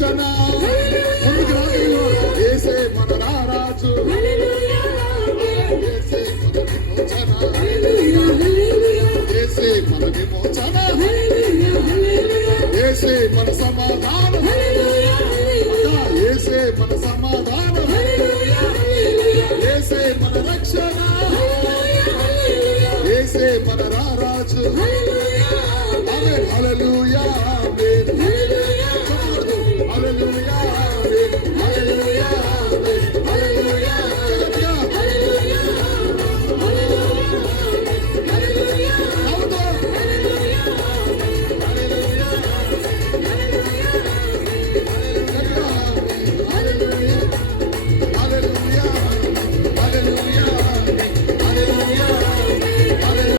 రక్షణ. ముందుకు రాదు, యేసే మన రారాజు, యేసే మన విమోచన, యేసే మన విమోచన, యేసే మన సమాధానం, యేసే మన సమాధానం, యేసే మన రక్షణ, యేసే మన రారాజు.